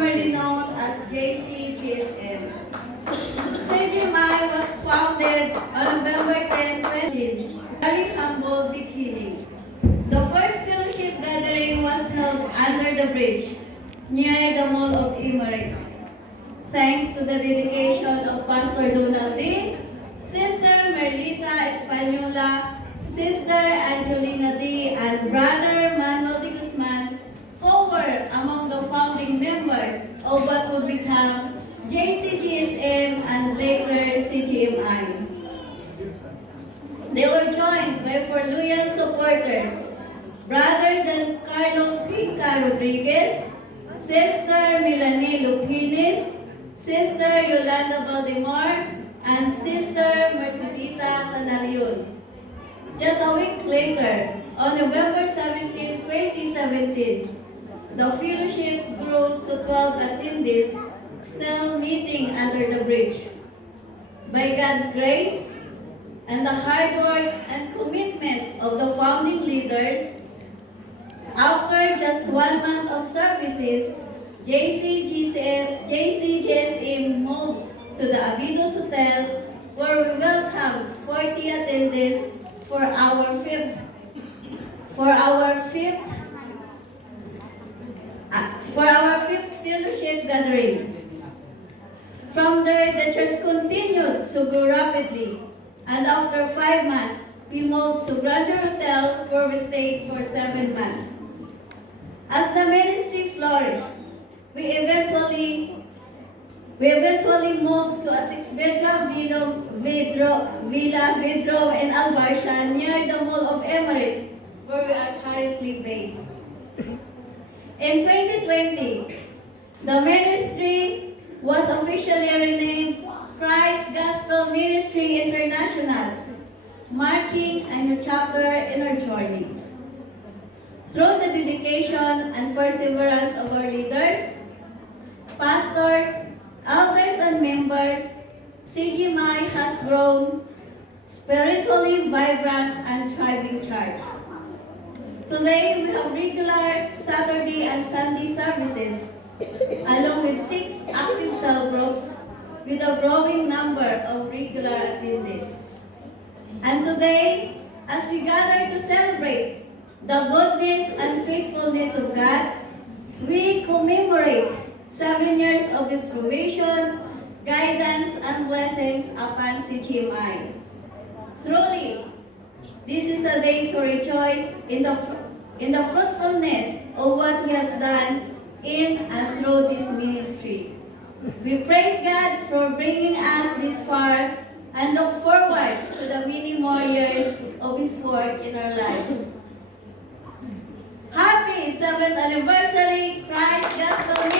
formerly known as JCGSM. CGMI was founded on November 10, 20. Very humble beginning. The first fellowship gathering was held under the bridge near the Mall of Emirates. Thanks to the dedication of Pastor Donald D., Sister Merlita Espanola, Sister Angelina D., and Brother Manuel de Guzman, who were among the founding members of what would become JCGSM and later CGMI. They were joined by four loyal supporters, Brother Don Carlo Pica Rodriguez, Sister Melanie Lupines, Sister Yolanda Baldemar, and Sister Mercedita Tanalion. Just a week later, on November 17, 2017, the fellowship grew to 12 attendees, still meeting under the bridge. By God's grace and the hard work and commitment of the founding leaders, after just 1 month of services, JCGSM moved to the Abidos Hotel, where we welcomed 40 attendees for our fifth fellowship gathering. From there, the church continued to grow rapidly, and after 5 months, we moved to Grandeur Hotel, where we stayed for 7 months. As the ministry flourished, we eventually moved to a 6-bedroom Villa Vidro in Albarcia near the Mall of Emirates, where we are currently based. In 2020, the ministry was officially renamed Christ Gospel Ministry International, marking a new chapter in our journey. Through the dedication and perseverance of our leaders, pastors, elders, and members, CGMI has grown spiritually vibrant and thriving church. Today, we have regular Saturday and Sunday services, along with 6 active cell groups with a growing number of regular attendees. And today, as we gather to celebrate the goodness and faithfulness of God, we commemorate 7 years of His provision, guidance, and blessings upon CGMI. Truly, this is a day to rejoice in the fruitfulness of what He has done in and through this ministry. We praise God for bringing us this far and look forward to the many more years of His work in our lives. Happy 7th anniversary, Christ Gospel Ministry!